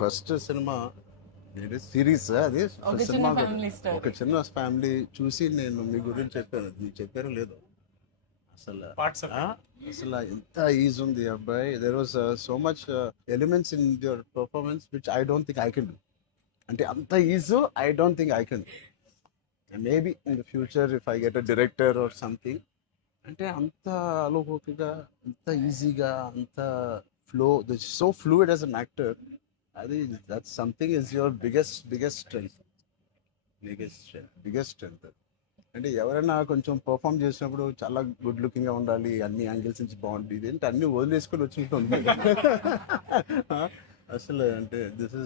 First cinema series అది cinema ఒక చిన్న ఫ్యామిలీ చూసి నేను మీ గురించి చెప్పాను, మీకు చెప్పారో లేదో అసలు అసలు ఎంత ఈజ్ ఉంది అబ్బాయి. There was so much elements in your performance which I don't think I can do. అంటే అంత ease I don't think I can. Maybe in the future if I get a director or something, అంటే అంత అలోకిగా, అంత ఈజీగా, అంత flow, so fluid as an actor. అది that something is your biggest strength. అంటే ఎవరైనా కొంచెం పర్ఫామ్ చేసినప్పుడు చాలా గుడ్ లుకింగ్ గా ఉండాలి, అన్ని యాంగిల్స్ నుంచి బాగుంటుంది, ఇదేంటి అన్ని వదిలేసుకొని వచ్చినట్టు ఉంది. అసలు అంటే దిస్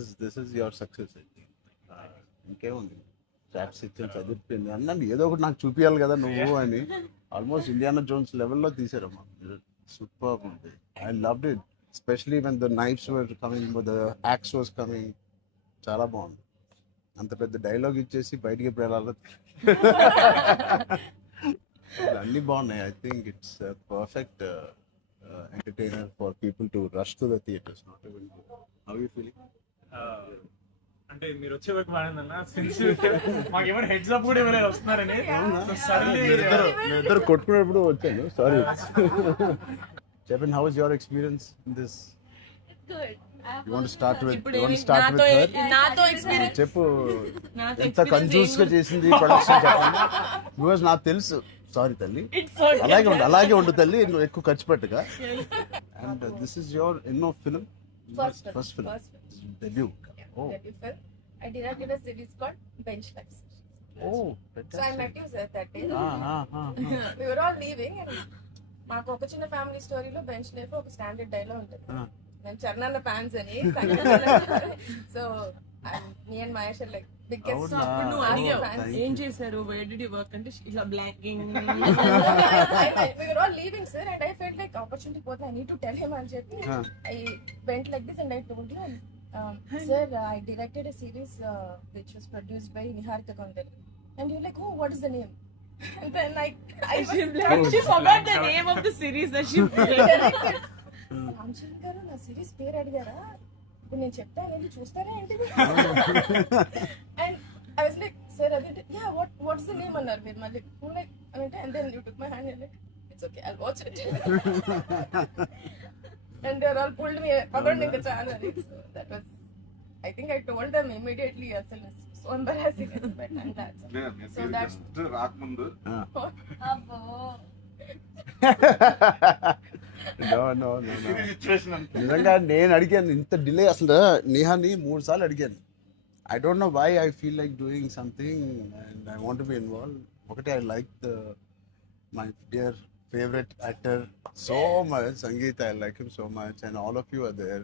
ఇస్ యువర్ సక్సెస్. ఇంకేముంది, చాప్స్ ఇచ్చాను, చదివిపోయింది అన్నాను, ఏదో ఒకటి నాకు చూపించాలి కదా నువ్వు అని. ఆల్మోస్ట్ ఇండియానా జోన్స్ లెవెల్లో తీసారమ్మా. సూపర్ ఉంది. I loved it, especially when the knives were coming, the axe was coming. చాలా బాగుంది. అంత పెద్ద డైలాగ్ ఇచ్చేసి బయటికి ఎప్పుడు వెళ్ళాలి. అన్నీ బాగున్నాయి. I think it's perfect entertainer for people to rush to the theatres. How you feeling? అంటే మీరు వచ్చే వరకు బాగుందన్న, మాకేమైనా హెడ్స్ అప్ కూడా ఎవరైనా వస్తున్నారని ఇద్దరు కొట్టుకున్నప్పుడు వచ్చాను. సారీ. చెప్పండి, how is your experience in this? You want to start with her? నాతో ఎక్స్పీరియన్స్ చెప్పు, ఎంత కన్ఫ్యూజ్ గా చేసింది ప్రొడక్షన్ చెప్పండి. బికాజ్ నాకు తెలుసు. సారీ తల్లి, అలాగే ఉండు తల్లి, నువ్వు ఎక్కువ ఖర్చు పెట్టగా. అండ్ దిస్ ఇస్ యువర్ ఎన్నో film? First film, debut. Oh. I directed a series called Bench Lives. Oh, so I met you sir that day. We were all leaving and మాకు ఒక చిన్న ఫ్యామిలీ స్టోరీలో బెంచ్ లైఫ్ ఒక standard dialogue ఉంటుంది. నేను Charan fans అని, so me and Mahesh like biggest. అప్పుడు నువ్వు అడిగావు ఏం చేశారు, వేర్ డిడ్ యు వర్క్ అంటే ఇట్లా blocking. We were all leaving sir and I felt like opportunity పోతే I need to tell him అని చెప్పి I went like this and I told you, sir, I directed a series which was produced by Niharika Gondal. And you're like, oh, what is the name? And then she forgot the name of the series that she directed. Ramachandra గారు నా series పేరు అడిగారా, ఇప్పుడు నేను చెప్తాను వెళ్ళి చూస్తారా ఏంటి? And I was like, sir అదే యా వాట్స్ ద నేమ్ అన్నారు మీరు మళ్ళీ లైక్ అంటే. And then you took my hand like it's okay I'll watch it. And they all pulled me around in the channel. So that was, I think I told them immediately, asalu so embarrassing at that time. So that's రాకముందు abbo no. నిజంగా నేను అడిగాను ఇంత delay. అసలు నేహాని 3 సార్లు అడిగాను. I don't know why I feel like doing something and I want be involve. ఒకటే, I like my dear favorite actor so much, Sangeet. I like him so much and all of you are there.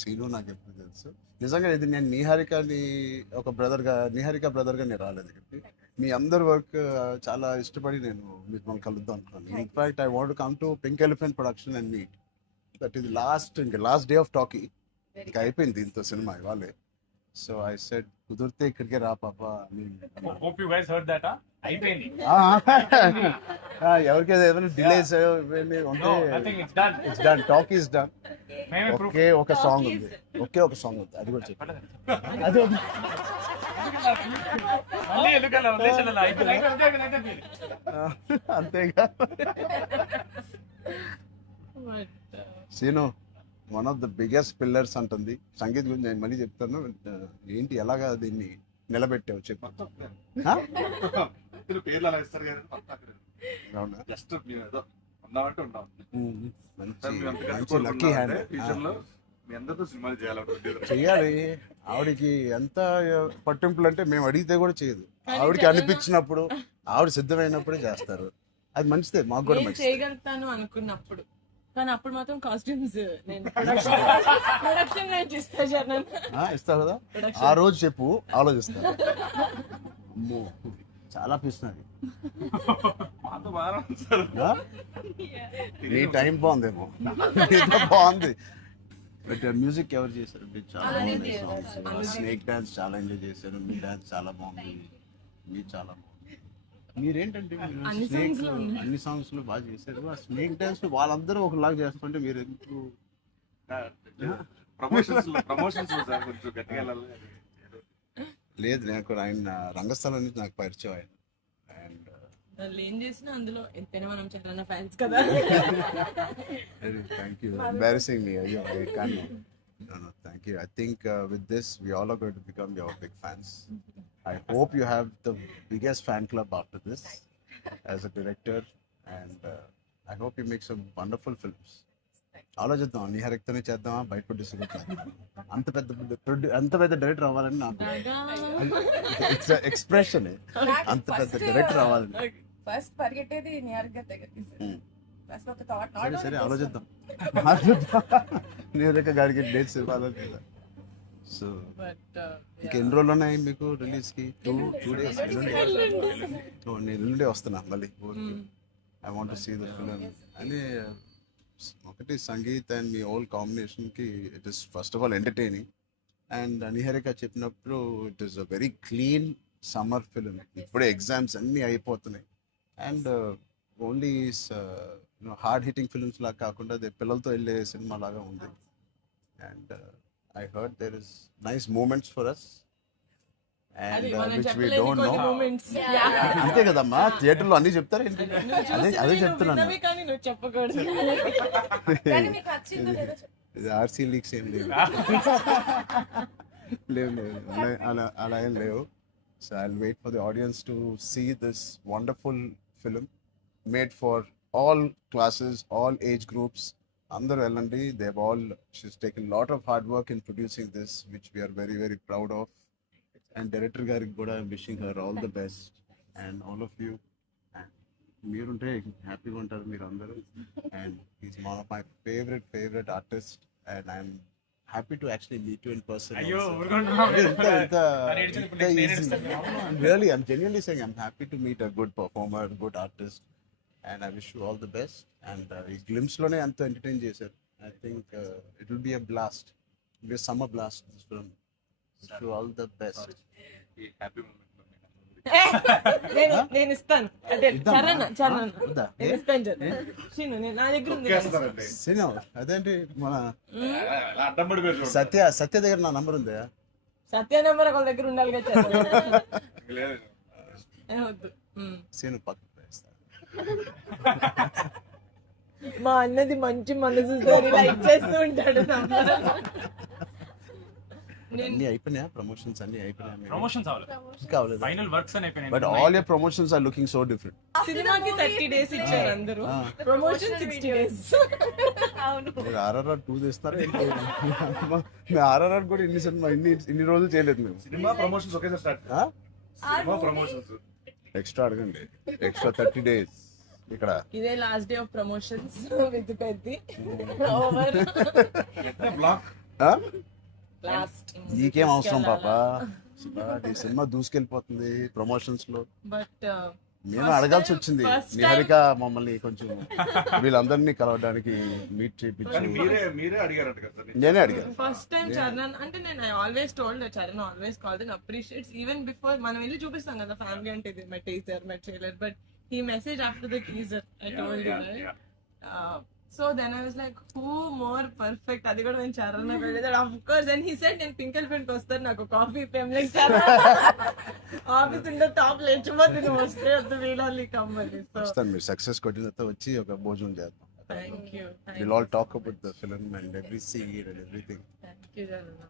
Seenu నాకు ఎప్పుడు తెలుసు. నిజంగా ఇది నేను నిహారికని ఒక నిహారిక బ్రదర్గా నేను రాలేదు ఇక్కడికి. మీ అందరి వర్క్ చాలా ఇష్టపడి నేను మిమ్మల్ని కలుద్దాం అనుకున్నాను. In fact I want come to Pink Elephant production and meet. That is last day of talkie. ఇంకా అయిపోయింది దీంతో సినిమా ఇవాళే. సో ఐ సెడ్ కుదిరితే ఇక్కడికే రా పాప. hope you guys heard that. అయిపోయింది. ఎవరికైనా ఏదైనా డిలేస్ ఉంటే it's done. Talk is done. ఒకే ఒక సాంగ్ ఉంది, అది కూడా చెప్పండి. అది అంతేగా. Seenu one of the biggest pillars అంటుంది. సంగీత్ గురించి నేను మళ్ళీ చెప్తాను. ఏంటి ఎలాగా దీన్ని నిలబెట్టావు చెప్పు. పేర్లు అలా ఇస్తారు కదా, జస్ట్ ఏదో ఉన్నామంటే ఉన్నాం. మంచి లక్కీ హ్యాండ్. ఫ్యూచర్ లో మీ అందరితో సినిమాలు చెయ్యాలి. ఆవిడకి ఎంత పట్టింపులు అంటే మేము అడిగితే కూడా చేయదు. ఆవిడకి అనిపించినప్పుడు, ఆవిడ సిద్ధమైనప్పుడే చేస్తారు. అది మంచిదే, మాకు కూడా మంచిది. చేయగలుగుతాను అనుకున్నప్పుడు, కానీ అప్పుడు మాత్రం కాస్ట్యూమ్స్ నేను ప్రొడక్షన్ ఇస్తావు కదా. ఆ రోజు చెప్పు, ఆలోచిస్తా. అమ్మో చాలా పిస్తున్నది. నీ టైం బాగుందేమో, బాగుంది. బట్ మ్యూజిక్ ఎవరు చేశారు? చాలా బాగుంది సాంగ్స్. స్నేక్ డాన్స్ చాలా ఎంజాయ్ చేశారు. మీ డాన్స్ చాలా బాగుంది. మీరు చాలా బాగుంది. మీరేంటంటే స్నేక్ అన్ని సాంగ్స్ లో బాగా చేశారు. ఆ స్నేక్ డాన్స్ వాళ్ళందరూ ఒకలాగా చేస్తుంటే మీరు ఎందుకు ప్రమోషన్స్ సార్ కొంచెం గట్టిగా వెళ్ళాలి. లేదు నాకు ఆయన రంగస్థలం నుంచి నాకు పరిచయం ఆయన. అండ్ వాళ్ళు ఏం చేసినా అందులో ఎంతైనా మనం చరణ్ ఫ్యాన్స్ కదా. థ్యాంక్ యూ, ఎంబారసింగ్ మీ. అయ్యో I can't. No, thank you. I think with this we all are going to become your big fans. I hope you have the biggest fan club after this as a director, and I hope you make some wonderful films. ఆలోచిద్దాం, నిహారికతోనే చేద్దామా, బయట producer అంత పెద్ద director అవ్వాలని నాకు expression. అంత పెద్ద director అవ్వాలని ఫస్ట్ పరిగెట్టేది నియర్ గా దగ్గరికి. ఫస్ట్ ఒక థాట్ సరే సరే ఆలోచిద్దాం. నిహారిక గారికి డేట్స్ ఇవ్వాలని కదా. సో బట్ ఇంకెన్ని రోజులు ఉన్నాయి మీకు రిలీజ్ కి? Two days. నేను ఎల్లుండే వస్తున్నా మళ్ళీ. I want to see the film. అని ఒకటి సంగీత్ అండ్ మీ ఓల్ కాంబినేషన్ కి it is first of all entertaining. And Niharika చెప్పినప్పుడు it is a very clean summer film. ఇప్పుడే ఎగ్జామ్స్ అన్నీ అయిపోతున్నాయి. And only hard hitting films లాగా కాకుండా అది పిల్లలతో వెళ్ళే సినిమా లాగా ఉంది. And I heard there is nice moments for us and which we don't know. Moments అంతే కదమ్మా, థియేటర్లో అన్ని చెప్తారు ఏంటి? అదే చెప్తున్నాను. కానీ నువ్వు చెప్పకూడదు. కానీ మీకు నచ్చిందో లేదో చెప్పండి. ఇది ఆర్సీ లీక్స్ ఏం లేవు. లేవు అలా ఏం లేవు. So I will wait for the audience to see this wonderful film made for all classes, all age groups. అందరూ వెళ్ళండి. she's taken a lot of hard work in producing this, which we are very very proud of. And director గారికి కూడా I'm wishing her all the best and all of you. And మీరుంటే హ్యాపీగా ఉంటారు మీరు అందరూ. And he's one of my favorite artists, and I'm happy to actually meet you in person. అయ్యో also. ఊరుకుంటున్నావు. Really, I'm genuinely saying I'm happy to meet a good performer, good artist. And I wish you all the best. And ఈ glimpse లోనే అంత entertain చేశారు. I think it will be a blast. It will be a summer blast, this film. Wish you all the best. ఈ happy moment నేను ఇస్తాను. అంటే ఇద్దామా? చరణ్ వద్దా? నేను ఇస్తాను చరణ్. నా దగ్గర ఉంది కదా. సినిమా అదేంటి మన అడ్డం పడిపోయి సత్య దగ్గర నా నంబర్ ఉందా? సత్య నెంబర్ ఒకళ్ళ దగ్గర ఉండాలి కదా చరణ్. లేదు. వద్దు. సీను పక్కన వేస్తా. మా అన్నది మంచి మనసు సార్, లైక్ చేస్తూ ఉంటాడు. అన్ని అయిపోయినాయా? ప్రమోషన్స్ అన్ని అయిపోయినాయా? ప్రమోషన్స్ అవ్వలేదు, ఇంకా అవ్వలేదు. ఫైనల్ వర్క్స్ అని అయిపోయినాయి. But all your promotions are looking so different. సినిమాకి 30 days ఇచ్చారు అందరూ, ప్రమోషన్ 60 days. అవును. మీరు RRR 2 చేస్తారా? RRR కూడా ఇన్ని రోజులు చేయలేదు మేము. సినిమా ప్రమోషన్స్ ఒకేసారి స్టార్ట్. సినిమా ప్రమోషన్స్ ఎక్స్ట్రా అడగండి, ఎక్స్ట్రా 30 days ఇక్కడ. ఇదే last day of promotions with Peddi over block. Last. నీకేం అవసరం పాపా, ఈ సినిమా దూసుకెళ్ళిపోతుంది ప్రమోషన్స్ లో. బట్ మేము అడగాల్సి వచ్చింది. నిహారిక మమ్మల్ని కొంచెం వీళ్ళందరినీ కలవడానికి మీట్ కానీ చేయించి మీరే అడిగారంట కదా సార్. నేనే అడిగాను. ఫస్ట్ టైం చరణ్ అంటే నేను I always told Charan always called and appreciates even before మనం వెళ్ళి చూపిస్తాం కదా ఫ్యామిలీ అంటే ఇది my teaser my trailer, but he messaged after the teaser. I told you, right? So then I was like, who more perfect? అది కూడా నేను చరణ్ వెళ్ళేది. Of course, and he said నేను పింకల్ పెయింట్ వస్తాను, నాకు కాఫీ ఫేమ్లెట్ చరణ్ ఆఫీస్ ఉండే టాప్ లేచిపోతే నువ్వు వస్తే వద్దు వీళ్ళని కమ్మని. సో వస్తాను, మీరు సక్సెస్ కొట్టిన తర్వాత వచ్చి ఒక భోజనం చేద్దాం. Thank you. We'll all talk about the film and every scene and everything. Thank you Charan.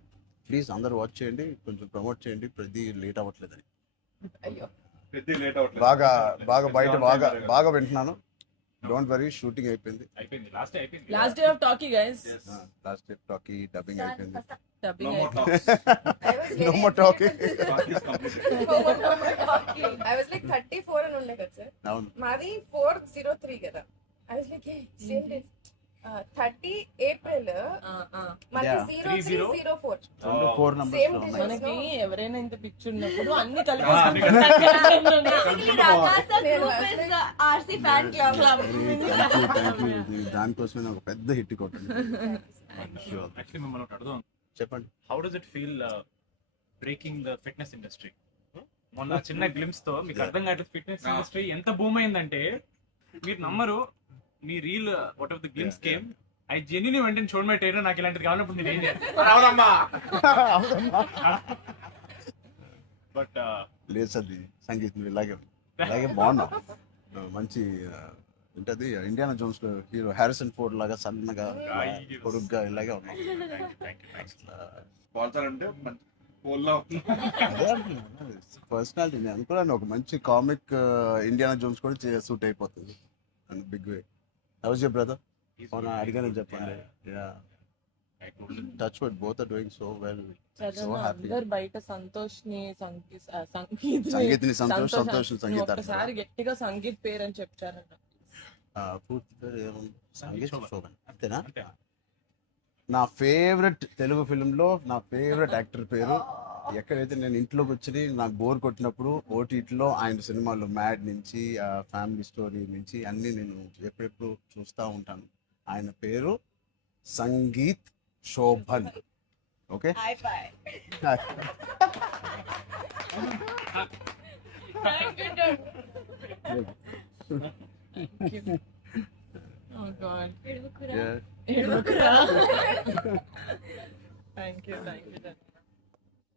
Please అందరూ వాచ్ చేయండి, కొంచెం ప్రమోట్ చేయండి. ప్రతి లేట్ అవ్వట్లేదని అయ్యో పెద్ద లేట్ అవ్వట్లేదు. బాగా బయట బాగా వింటున్నాను. డోంట్ వరీ, షూటింగ్ అయిపోయింది. అయిపోయింది, లాస్ట్ డే అయిపోయింది. Last day of talkie guys. Last day talkie dubbing అయిపోయింది. డబ్బింగ్ No more అయిపోయింది. talks. I was No very more talking. Talk is completed. I was like 34 అని ఉండే కదా సార్. అవును. మాది 403 కదా. I was like same day 30 April మనకి Yeah. 0304 రెండు 4 numbers Same లో digits. ఉన్నాయి. మనకి ఎవరైనా ఇంత పిక్చర్ ఉన్నప్పుడు అన్ని అన్ని RC fan club. Thank you. దానికోసమే నాకు పెద్ద హిట్ కొట్టండి. యాక్చువల్లీ మిమ్మల్ని ఒకటి అడుగుదాం. చెప్పండి. How does it feel breaking the fitness industry? మొన్న చిన్న గ్లిమ్స్ తో మీకు అర్థం కావట్లేదు ఫిట్నెస్ ఇండస్ట్రీ ఎంత బూమ్ అయిందంటే మీరు నమ్మరు. మీ reel what of the glimpse came I genuinely వెంటనే చూడమే ట్రైలర్ నాకు ఇలాంటిది కావాలన్నప్పుడు నేను ఏం చేయాలి రావదమ్మా బట్ లేదు సది సంగీత్ నువ్వు ఇలాగే బాగున్నావు మంచి ఏంటది ఇండియానా జోన్స్ లో హీరో హ్యారిసన్ ఫోర్డ్ లాగా సన్నగా పొరుగ్గా ఇలాగే ఉన్నావు. స్పాన్సర్ అంటే మంచి పోల్లో అదే పర్సనాలిటీ నేను అనుకున్నాను ఒక మంచి కామిక్ ఇండియానా జోన్స్ కూడా సూట్ అయిపోతుంది and big way. How's your brother? అడిగాను చెప్పండి. Touch wood both are doing so well. So happy. అందరు బయట సంతోష్ ని సంగీత్ని సంతోష్ సంగీత ఒకసారి గట్టిగా సంగీత్ పేరు అని చెప్పారంట. పూర్తి పేరు ఏముంది? సంగీత్ శోభన్ అంతేనా? నా ఫేవరెట్ తెలుగు ఫిల్మ్లో నా ఫేవరెట్ యాక్టర్ పేరు ఎక్కడైతే నేను ఇంట్లోకి వచ్చి నాకు బోర్ కొట్టినప్పుడు ఓటీటీలో ఆయన సినిమాలు మ్యాడ్ నుంచి ఫ్యామిలీ స్టోరీ నుంచి అన్నీ నేను ఎప్పుడెప్పుడు చూస్తూ ఉంటాను. ఆయన పేరు Sangeet Shobhan. Okay Oh God. Yeah. Thank you.